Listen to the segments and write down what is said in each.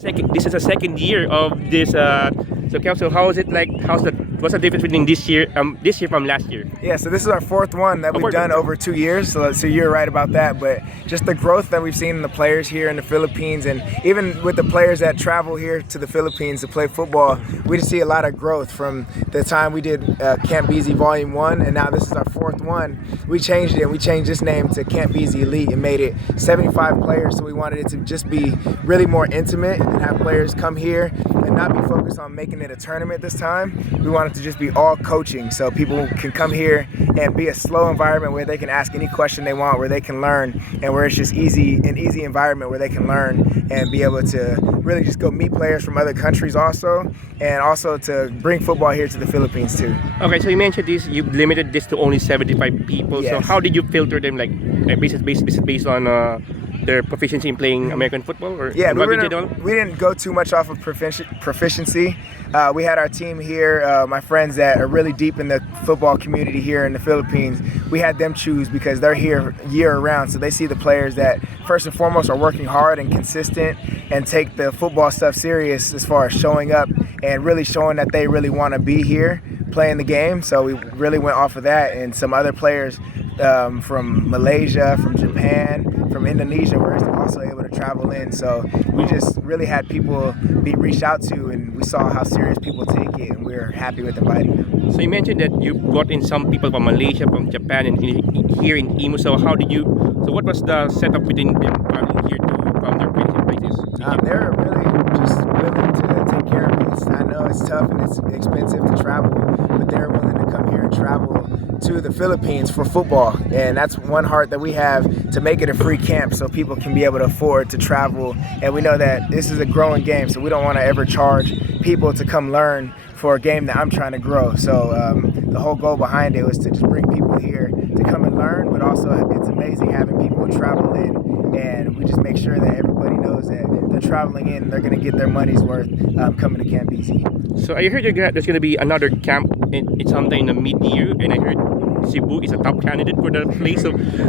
This is the second year of this camp. So how is it like? What's the difference between this year from last year? Yeah, so this is our fourth one that we've fourth done one. over 2 years, so you're right about that. But just the growth that we've seen in the players here in the Philippines, and even with the players that travel here to the Philippines to play football, we just see a lot of growth from the time we did Camp Beezy Volume 1, and now this is our fourth one. We changed it, and we changed this name to Camp Beezy Elite and made it 75 players, so we wanted it to just be really more intimate and have players come here and not be focused on making it a tournament this time. We want it to just be all coaching, so people can come here and be a slow environment where they can ask any question they want, where they can learn, and where it's just an easy environment where they can learn and be able to really just go meet players from other countries also, and also to bring football here to the Philippines too. Okay, so you mentioned this. You limited this to only 75 people. Yes. So how did you filter them? Like based on their proficiency in playing American football, or Yeah, what did you do? we didn't go too much off of proficiency. We had our team here, my friends that are really deep in the football community here in the Philippines. We had them choose because they're here year round, so they see the players that first and foremost are working hard and consistent and take the football stuff serious as far as showing up and really showing that they really want to be here playing the game. So we really went off of that, and some other players from Malaysia, from Japan, from Indonesia were also able to travel in. So we just really had people be reached out to, and we saw how serious people take it, and we were happy with inviting them. So you mentioned that you brought in some people from Malaysia, from Japan, and here in Imo. So what was the setup within them traveling here from their places? They're really just willing to take care of us. I know it's tough and it's expensive to travel, but they're willing to come here and travel to the Philippines for football, and that's one heart that we have, to make it a free camp so people can be able to afford to travel. And we know that this is a growing game, so we don't want to ever charge people to come learn for a game that I'm trying to grow. So the whole goal behind it was to just bring people here to come and learn, but also it's amazing having people travel in, and we just make sure that everybody knows that they're traveling in, they're going to get their money's worth coming to Camp Beezy. So I heard there's going to be another camp it's sometime in the mid-year, and I heard Cebu is a top candidate for the place.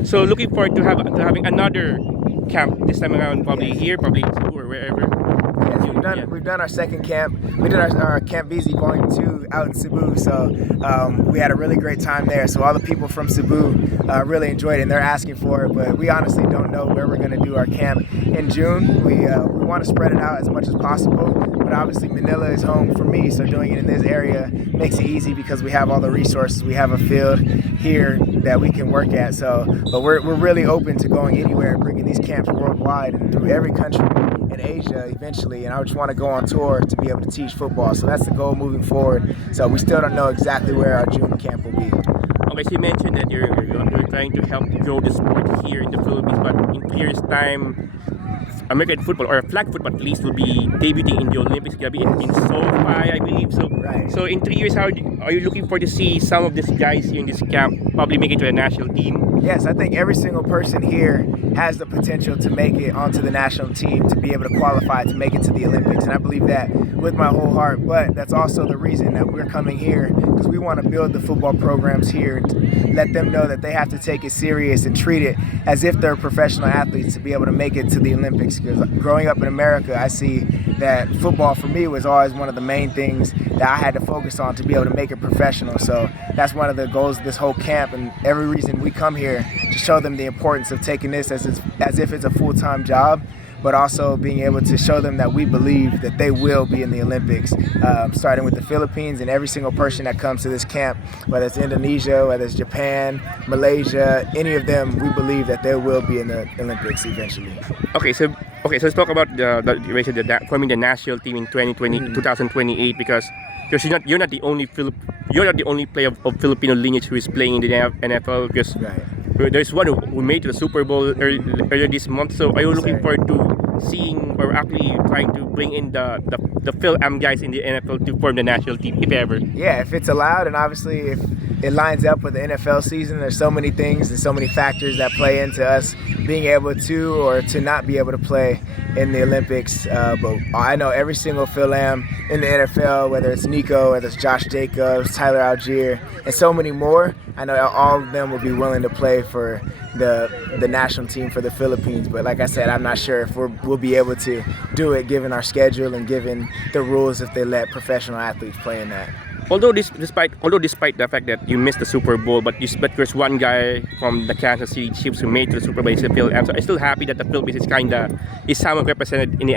So looking forward to having another camp this time around, probably here, probably in Cebu or wherever. Yes, we've done our second camp. We did our Camp Beezy Volume 2 out in Cebu, so we had a really great time there. So all the people from Cebu really enjoyed it, and they're asking for it, but we honestly don't know where we're going to do our camp in June. We want to spread it out as much as possible, but obviously Manila is home for me, so doing it in this area makes it easy because we have all the resources. We have a field here that we can work at, but we're really open to going anywhere and bringing these camps worldwide and through every country in Asia eventually, and I just want to go on tour to be able to teach football. So that's the goal moving forward. So we still don't know exactly where our June camp will be. Okay, so you mentioned that you're trying to help grow the sport here in the Philippines, but in 2 years' time, American football, or flag football at least, will be debuting in the Olympics. It's gonna be in SoFi, I believe. So, Right. So in 3 years, how are you looking forward to see some of these guys here in this camp probably make it to the national team? Yes, I think every single person here has the potential to make it onto the national team, to be able to qualify to make it to the Olympics, and I believe that with my whole heart. But that's also the reason that we're coming here, because we want to build the football programs here and let them know that they have to take it serious and treat it as if they're professional athletes to be able to make it to the Olympics. Because growing up in America, I see that football for me was always one of the main things that I had to focus on to be able to make it professional. So that's one of the goals of this whole camp, and every reason we come here to show them the importance of taking this as if it's a full-time job, but also being able to show them that we believe that they will be in the Olympics, starting with the Philippines, and every single person that comes to this camp, whether it's Indonesia, whether it's Japan, Malaysia, any of them, we believe that they will be in the Olympics eventually. Okay, so let's talk about forming the national team in 2028, because you're not the only player of Filipino lineage who is playing in the NFL, because there's one who made the Super Bowl earlier this month. So are you looking forward to seeing, or actually trying to bring in the Phil-Am guys in the NFL to form the national team, if ever? Yeah, if it's allowed, and obviously if it lines up with the NFL season. There's so many things and so many factors that play into us being able to or to not be able to play in the Olympics. But I know every single Phil Lamb in the NFL, whether it's Nico, whether it's Josh Jacobs, Tyler Algier, and so many more, I know all of them will be willing to play for the national team for the Philippines. But like I said, I'm not sure if we'll be able to do it given our schedule and given the rules if they let professional athletes play in that. Although despite the fact that you missed the Super Bowl, but there's one guy from the Kansas City Chiefs who made it to the Super Bowl, is Phil Lamb. So I'm still happy that the Philippines is somewhat represented in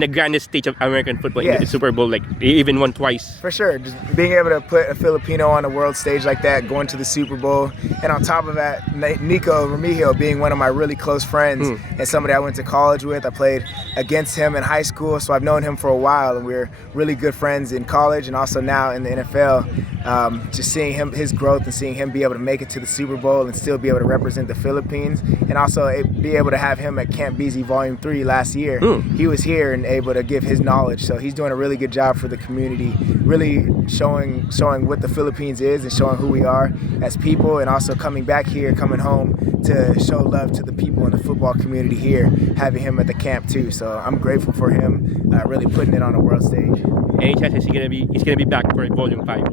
the grandest stage of American football, in the Super Bowl, like even won twice. For sure, just being able to put a Filipino on a world stage like that, going to the Super Bowl, and on top of that, Nico Remigio being one of my really close friends and somebody I went to college with. I played against him in high school, so I've known him for a while, and we're really good friends in college and also now in the NFL. Just seeing his growth and seeing him be able to make it to the Super Bowl and still be able to represent the Philippines, and also be able to have him at Camp Beezy Volume 3 last year. He was here and able to give his knowledge, so he's doing a really good job for the community, really showing what the Philippines is and showing who we are as people, and also coming back here, coming home to show love to the people in the football community here, having him at the camp too. So I'm grateful for him really putting it on a world stage. Any chance he's gonna be back for Volume 5?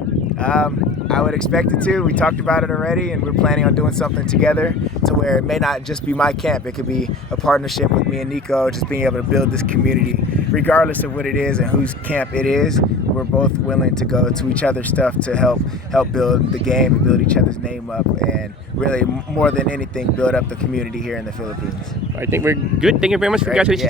I would expect it to. We talked about it already, and we're planning on doing something together to where it may not just be my camp. It could be a partnership with me and Nico, just being able to build this community, regardless of what it is and whose camp it is. We're both willing to go to each other's stuff to help build the game and build each other's name up, and really more than anything, build up the community here in the Philippines. I think we're good. Thank you very much. Congratulations.